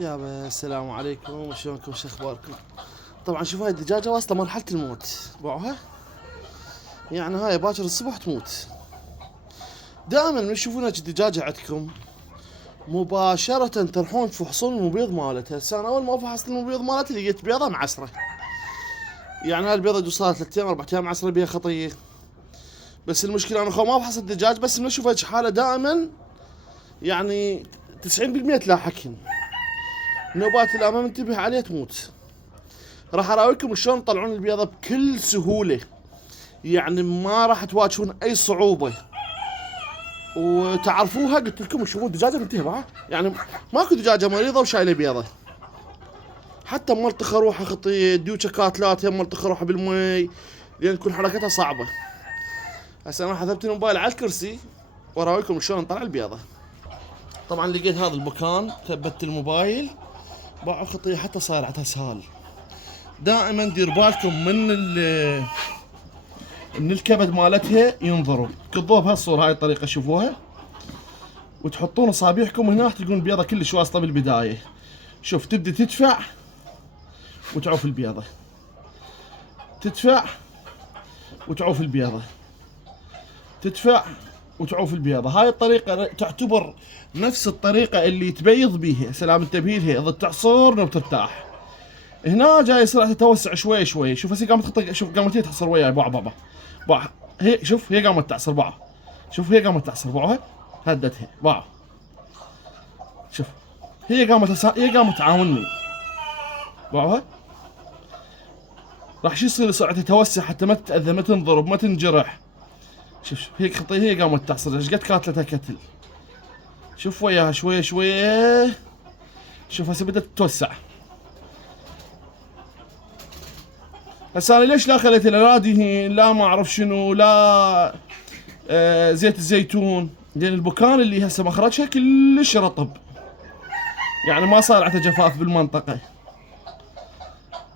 يابا السلام عليكم، شلونكم؟ شو اخباركم؟ طبعا شوف، هاي الدجاجة واصلة مرحلة الموت، باعوها يعني هاي باكر الصبح تموت. دائما من تشوفون هيك الدجاجة عندكم مباشرة تروحون تفحصون المبيض مالتها. هسه انا اول ما فحصت المبيض مالتها لقيت بيضة معسرة. يعني هاي البيضة دوصلها 3 ايام 4 ايام معسرة بيها خطية. بس المشكلة انا ما افحص الدجاج، بس من اشوف هيك حالة دائما يعني 90% تلاحقهن. نوبات اذا ما منتبه عليه تموت. راح اراويكم شلون تطلعون البيضة بكل سهولة، يعني ما راح تواجهون اي صعوبة وتعرفوها. قلت لكم تشوفون الدجاجة منتهبة، يعني ماكو دجاجة مريضة وشايلة بيضة. حتى ملطخة روحها خطية، ديوشة كاتلاتها ملطخة روحها بالمي لان تكون حركتها صعبة. هسه انا حذفت الموبايل على الكرسي وراويكم شلون طلع البيضة. طبعا لقيت هذا المكان، ثبت الموبايل، باعوا خطية حتى صاير عندها اسهال. دائما دير بالكم من الكبد مالتها ينظروا، تقضوها بهالصورة، هاي الطريقة شوفوها، وتحطون اصابعكم هناك تلقون البيضة كلش واصلة بالبداية. شوف تبدي تدفع وتعوف البيضة، تدفع وتعوف البيضة، تدفع وتعوف البيضة. هاي الطريقة تعتبر نفس الطريقة اللي تبيض بيها. سلام انتبهي لها، اذا تعصر وترتاح. هنا جاي يصير تتوسع شوي شوي. شوف هسه قامت تخطي، شوف قامت هي تحصر وياي باع. هي شوف هي قامت تعصر باع. شوف هي قامت تعصر باعها، هدتها باع. شوف هي قامت تعاونني باعها. راح شو يصير سرعة تتوسع حتى ما تتأذى، ما تنضرب، ما تنجرح. شوف هيك خطية، هي قامت تعصر ايش قد كاتلتها كتل. شوف وياها شوية شوية. شوف هسه بدأت تتوسع. هسه انا ليش لا خليت لا دهين، لا ما اعرف شنو، لا زيت الزيتون، لان البكان اللي هسه مخرجها كلش رطب، يعني ما صار عنده جفاف بالمنطقة.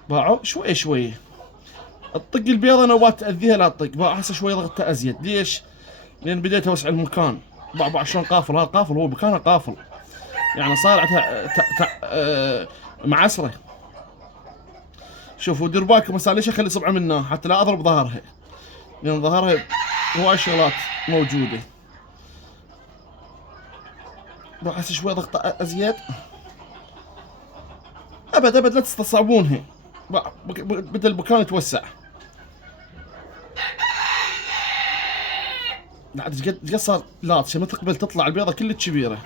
باعوا شوي شوي. تطق البيضة نوبات تأذيها لا تطق. باع هسه شوي ضغطتها ازيد. ليش؟ لان بديت اوسع المكان. باع شلون قافل، هذا قافل، هو مكانه قافل، يعني صار عندها معسرة. شوفوا دير بالكم هسه ليش اخلي صبعه منها حتى لا اضرب ظهرها، لان ظهرها هواي شغلات موجودة. باع هسه شوي ضغطة ازيد. ابد لا تستصعبونها. بدا المكان يتوسع. لا قد صار لاطشه، ما تقبل تطلع البيضه كلش كبيره.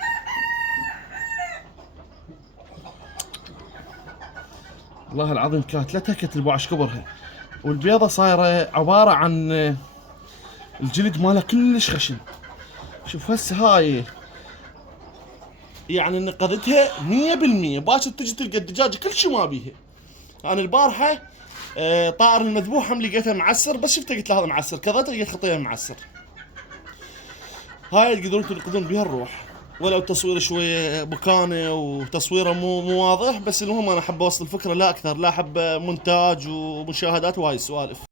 والله العظيم كاتلتها كتل باعش كبرها، والبيضه صايره عباره عن الجلد مالها كلش خشن. شوف هسه هاي يعني نقذتها 100%. باكر تجي تلقى الدجاجه كل شيء ما بيها. انا البارحه طائر المذبوح هم لقيتها معسر، بس شفته قلت له هذا معسر، كذا لقيت خطيه معسر. هاي تقدرون تنقذون بها الروح، ولو تصوير شوية بكانه وتصويره مو واضح، بس المهم انا احب اوصل الفكرة لا اكثر، لا احب مونتاج ومشاهدات وهاي السوالف.